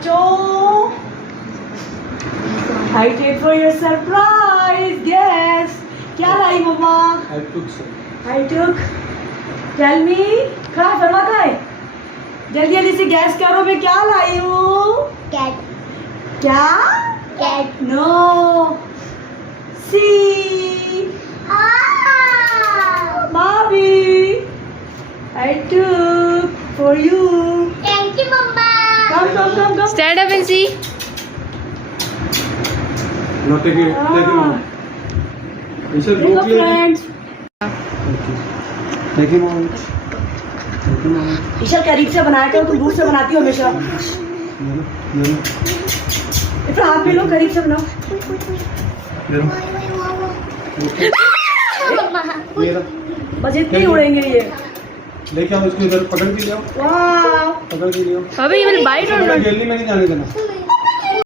बच्चों, I take for your surprise. Guess. क्या लाई मम्मा? I took. Tell me. कहाँ फरमा है? जल्दी जल्दी से गैस करो मैं क्या लाई हूँ? Cat. क्या? Cat. No. See. Bobby. I took for you. Thank you, Mama. Come. Stand up and see. No, take it, mom. Isha, go देखो play. friends. Okay. Take him out. Take him out. Isha करीब से बनाया करो, तुम दूर से बनाती हो हमेशा। ये लो। इतना हाथ में लो, करीब से बनाओ। ये लो। Mama. ये लो। बस इतने ही उड़ेंगे ये। लेके आओ इसको इधर पकड़ के ले आओ। वाह। पकड़ के ले आओ। Bobby, you will bite or not? Gallery में नहीं जाने देना।